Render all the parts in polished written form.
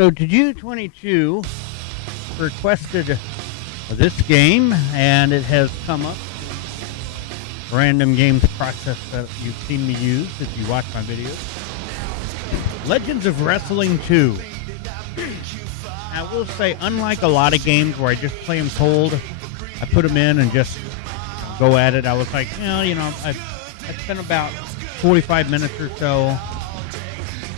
So Juju22 requested this game, and it has come up. Random games process that you've seen me use if you watch my videos. Legends of Wrestling 2. I will say, unlike a lot of games where I just play them cold, I put them in and just go at it. I was like, I spent about 45 minutes or so,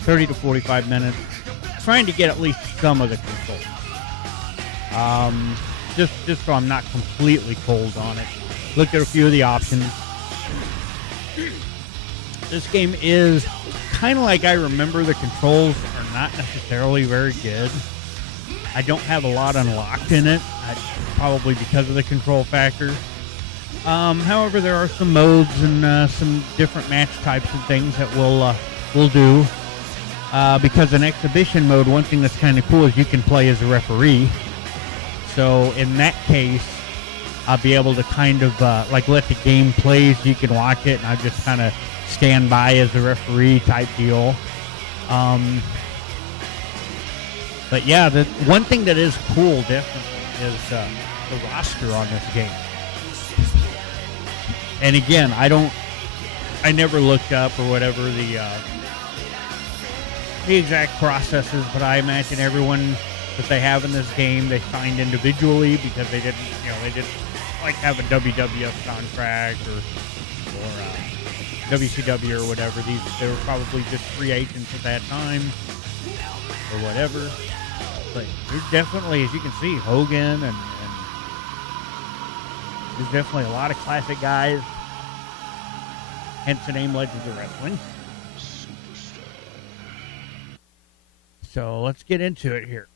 30 to 45 minutes, trying to get at least some of the controls. Just so I'm not completely cold on it. Look at a few of the options. This game is kind of like I remember. The controls are not necessarily very good. I don't have a lot unlocked in it, probably because of the control factor. However, there are some modes and some different match types and things that we'll do. Because in exhibition mode, one thing that's kind of cool is you can play as a referee. So in that case, I'll be able to kind of let the game play so you can watch it, and I just kind of stand by as a referee type deal. But yeah, the one thing that is cool definitely is the roster on this game. And again, I never looked up or whatever the exact processes, but I imagine everyone that they have in this game they signed individually because they didn't like have a WWF contract or WCW or whatever. They were probably just free agents at that time or whatever. But there's definitely, as you can see, Hogan and there's definitely a lot of classic guys. Hence the name Legends of Wrestling. So let's get into it here.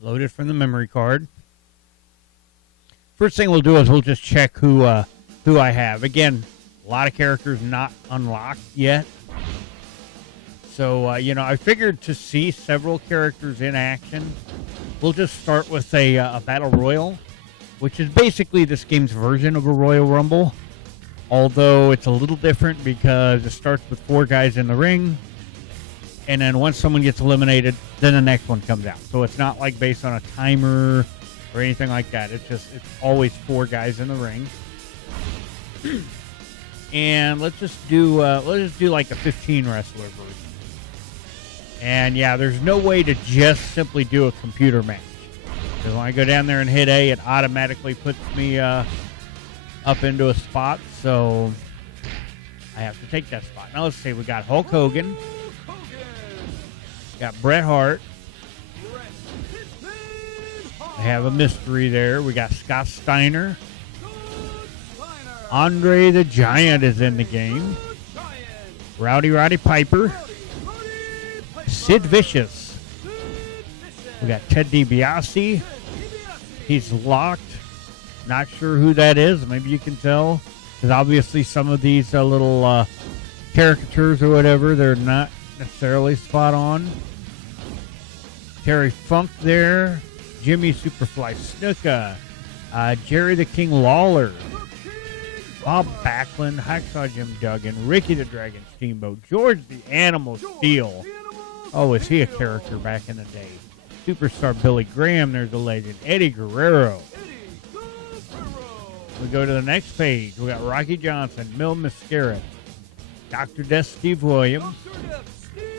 Loaded from the memory card. First thing we'll do is we'll just check who I have. Again, a lot of characters not unlocked yet. So, I figured to see several characters in action, we'll just start with a Battle Royal, which is basically this game's version of a Royal Rumble. Although it's a little different because it starts with 4 guys in the ring. And then once someone gets eliminated, then the next one comes out. So it's not like based on a timer or anything like that. It's always 4 guys in the ring. And let's just do like a 15 wrestler version. And yeah, there's no way to just simply do a computer match. Because when I go down there and hit A, it automatically puts me up into a spot. So I have to take that spot. Now let's see, we got Hulk Hogan. Got Bret Hart. I have a mystery there. We got Scott Steiner. Andre the Giant is in the game. Roddy Piper. Sid Vicious. We got Ted DiBiase. He's locked. Not sure who that is. Maybe you can tell. Because obviously some of these little caricatures or whatever, they're not necessarily spot on. Terry Funk there. Jimmy Superfly Snuka. Jerry the King Lawler. Bob Backlund. Hacksaw Jim Duggan. Ricky the Dragon Steamboat. George the Animal Steel. Oh, is he a character back in the day? Superstar Billy Graham, there's a legend. Eddie Guerrero. We go to the next page. We got Rocky Johnson, Mil Mascara, Dr. Death Steve Williams,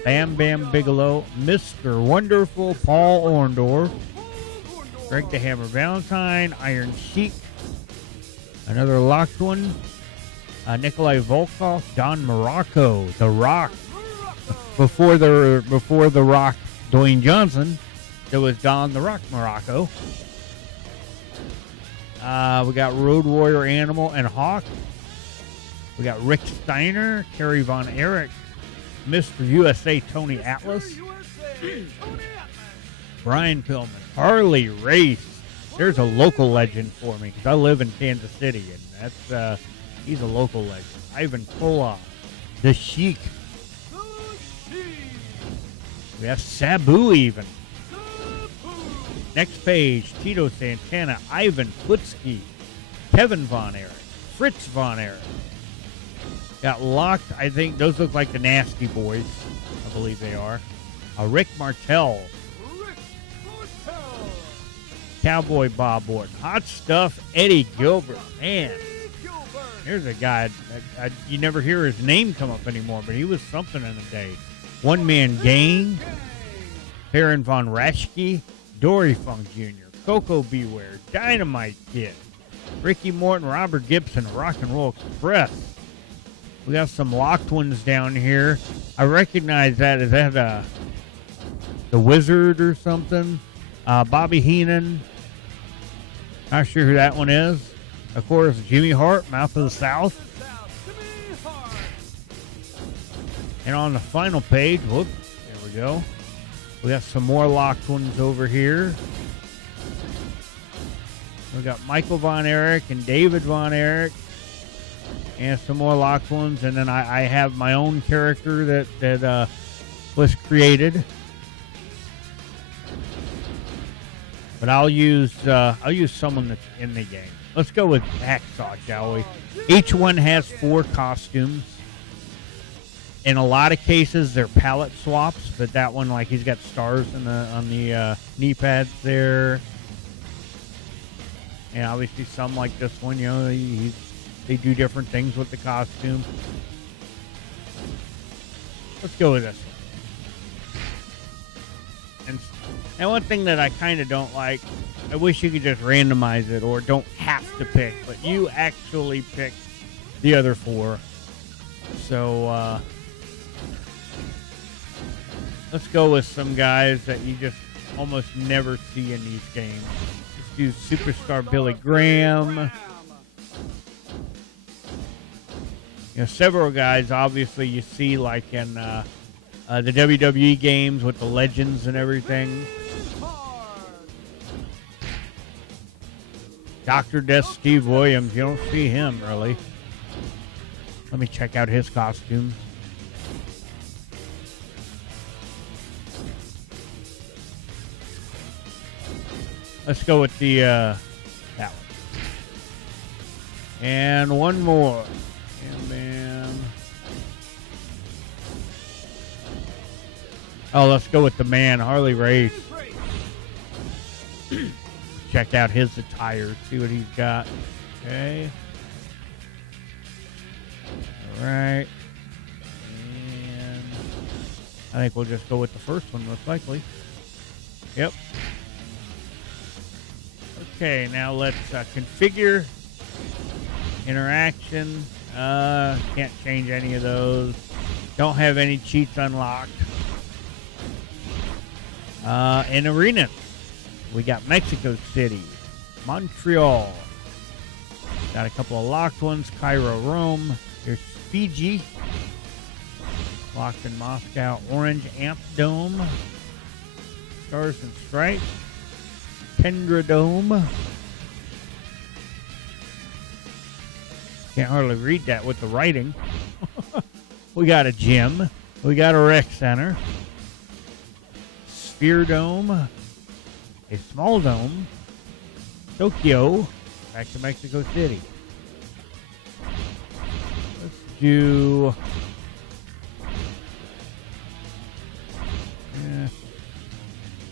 Bam Bam Bigelow, Mr. Wonderful Paul Orndorff, Greg the Hammer Valentine, Iron Sheik, another locked one, Nikolai Volkov, Don Morocco, The Rock. Before the Rock, Dwayne Johnson, there was Don The Rock Morocco. We got Road Warrior Animal and Hawk. We got Rick Steiner, Kerry Von Erich, Mr. USA Tony Atlas, Brian Pillman, Harley Race. There's a local legend for me because I live in Kansas City, and that's he's a local legend. Ivan Koloff, The Sheik. We have Sabu even. Next page, Tito Santana, Ivan Putski, Kevin Von Erich, Fritz Von Erich. Got Locked. I think those look like the Nasty Boys. I believe they are. Rick Martel. Cowboy Bob Orton. Hot Stuff, Eddie Gilbert. Man, here's a guy. You never hear his name come up anymore, but he was something in the day. One Man Gang. Baron Von Raschke. Dory Funk Jr., Coco Beware, Dynamite Kid, Ricky Morton, Robert Gibson, Rock and Roll Express. We got some locked ones down here. I recognize that. Is that the Wizard or something? Bobby Heenan. Not sure who that one is. Of course, Jimmy Hart, Mouth of the South. And on the final page, whoop, there we go. We got some more locked ones over here. We got Michael Von Erich and David Von Erich. And some more locked ones. And then I have my own character that was created. But I'll use someone that's in the game. Let's go with Hacksaw, shall we? Each one has 4 costumes. In a lot of cases, they're palette swaps, but that one, like, he's got stars on the knee pads there. And obviously some like this one, you know, they do different things with the costume. Let's go with this one. And one thing that I kind of don't like, I wish you could just randomize it or don't have to pick, but you actually pick the other 4. So, let's go with some guys that you just almost never see in these games. Let's do Superstar Billy Graham. You know, several guys, obviously, you see like in the WWE games with the legends and everything. Dr. Death Steve Williams, you don't see him really. Let me check out his costume. Let's go with the that one. And one more. And then let's go with the man, Harley Race. Check out his attire, see what he's got. Okay. All right. And I think we'll just go with the first one, most likely. Yep. Okay, now let's configure interaction. Can't change any of those. Don't have any cheats unlocked. In arena, we got Mexico City, Montreal. Got a couple of locked ones. Cairo, Rome. There's Fiji. Locked in Moscow. Orange Amp Dome. Stars and Stripes. Kendra Dome. Can't hardly read that with the writing. We got a gym. We got a rec center. Sphere Dome. A small dome. Tokyo. Back to Mexico City. Let's do...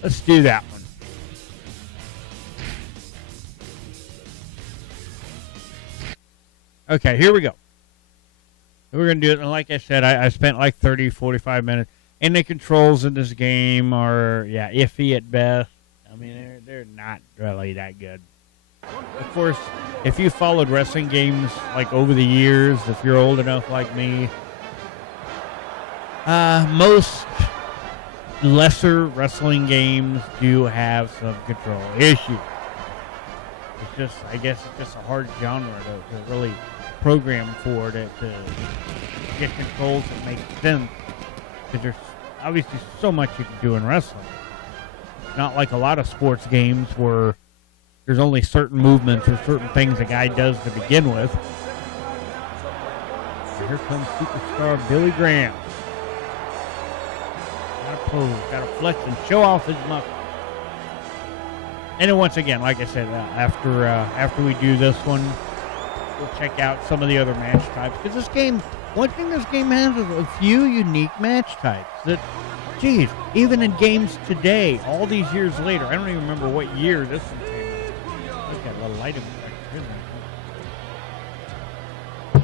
let's do that one. Okay, here we go. We're going to do it. And like I said, I spent like 30, 45 minutes. And the controls in this game are, iffy at best. I mean, they're not really that good. of course, if you followed wrestling games like over the years, if you're old enough like me, most lesser wrestling games do have some control issues. It's just, I guess, it's just a hard genre to really program for, to get controls that make sense. Because there's obviously so much you can do in wrestling. Not like a lot of sports games where there's only certain movements or certain things a guy does to begin with. And here comes superstar Billy Graham. Got to pose, got to flex and show off his muscles. And then once again, like I said, after we do this one, we'll check out some of the other match types. Because this game, one thing this game has is a few unique match types that, geez, even in games today, all these years later, I don't even remember what year this one came out. Look at a little light in there.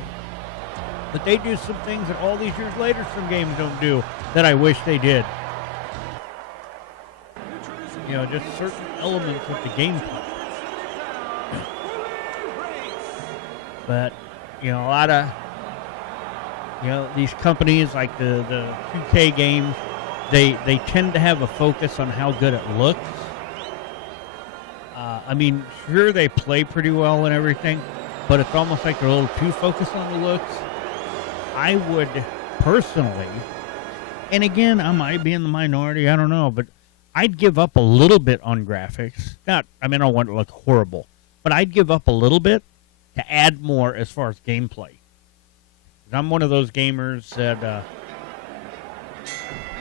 But they do some things that all these years later some games don't do that I wish they did. You know, just certain elements of the gameplay. But, you know, a lot of, you know, these companies like the 2K games, they tend to have a focus on how good it looks. I mean, sure, they play pretty well and everything, but it's almost like they're a little too focused on the looks. I would personally, and again, I might be in the minority, I don't know, but I'd give up a little bit on graphics. Not, I mean, I don't want it to look horrible, but I'd give up a little bit to add more as far as gameplay. I'm one of those gamers that,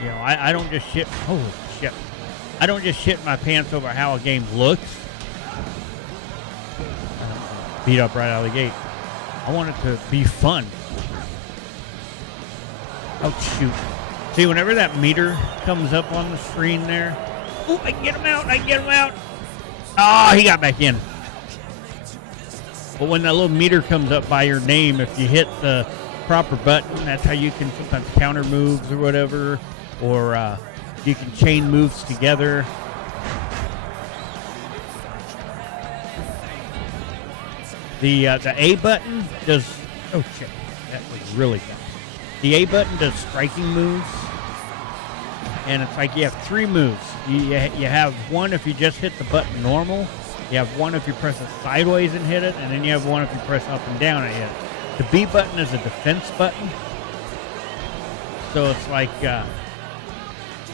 you know, I don't just shit. Holy shit! I don't just shit my pants over how a game looks. Beat up right out of the gate. I want it to be fun. Oh shoot! See, whenever that meter comes up on the screen there, oh, I can get him out! I can get him out! Oh, he got back in. But when that little meter comes up by your name, if you hit the proper button, that's how you can sometimes counter moves or whatever, or you can chain moves together. The A button does, oh shit, that was really fast. The A button does striking moves, and it's like you have three moves. You have one if you just hit the button normal, you have one if you press it sideways and hit it, and then you have one if you press up and down and hit it. The B button is a defense button. So it's like,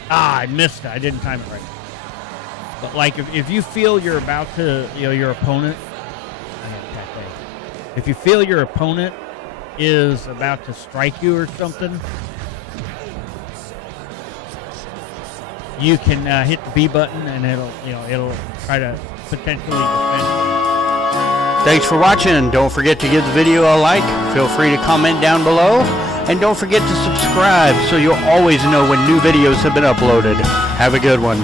I missed it. I didn't time it right. But like if you feel you're about to, you know, your opponent, if you feel your opponent is about to strike you or something, you can hit the B button and it'll try to potentially defend you. Thanks for watching. Don't forget to give the video a like. Feel free to comment down below. And don't forget to subscribe so you'll always know when new videos have been uploaded. Have a good one.